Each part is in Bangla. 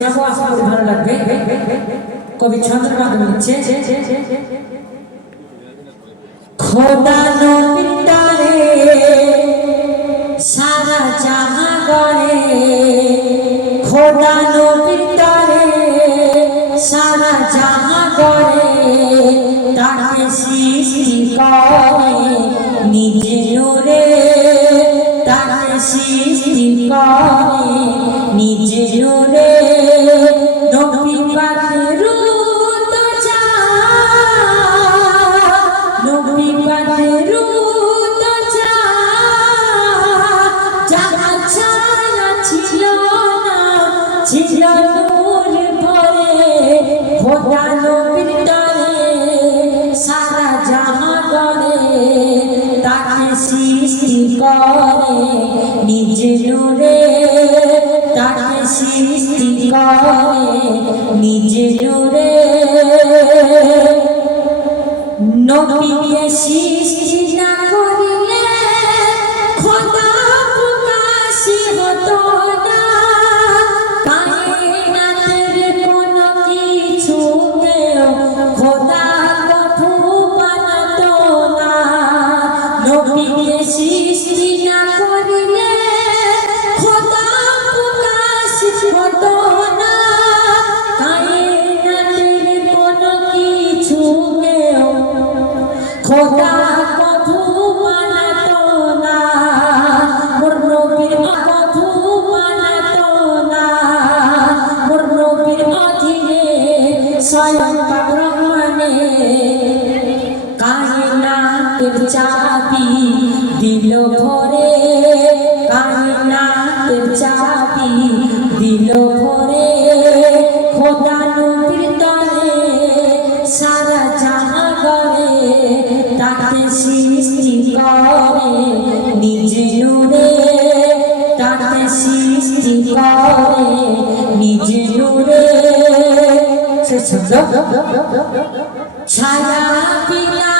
ভালো লাগবে কবি ছন্দের মাধ্যমে লিখছে খোদা নবীর সারা জাহাঁ খোদা নবীর সারা জাহাঁ তাকে সৃষ্টি করে নিজে নূরে তাকে সৃষ্টি করে নিজে নূরে সৃষ্টি করে নিজ নূরে তাকে সৃষ্টি করে নিজ নূরে নবীকে সৃষ্টি না খোদা কভু বানাতো না মোর নবীর কভু বানাতো না মোর নবীর অধীনে স্বয়ং রহমানে কায়নাতের চাবি দিল ভরে, কায়নাতের চাবি দিল ভরে। তাকে সৃষ্টি করে নিজে নূরে তাকে সৃষ্টি করে নিজে ছায়া পিলা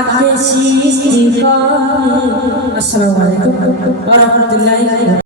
তাকে সৃষ্টি আসসালামু আলাইকুম। ওয়া রাহমাতুল্লাহি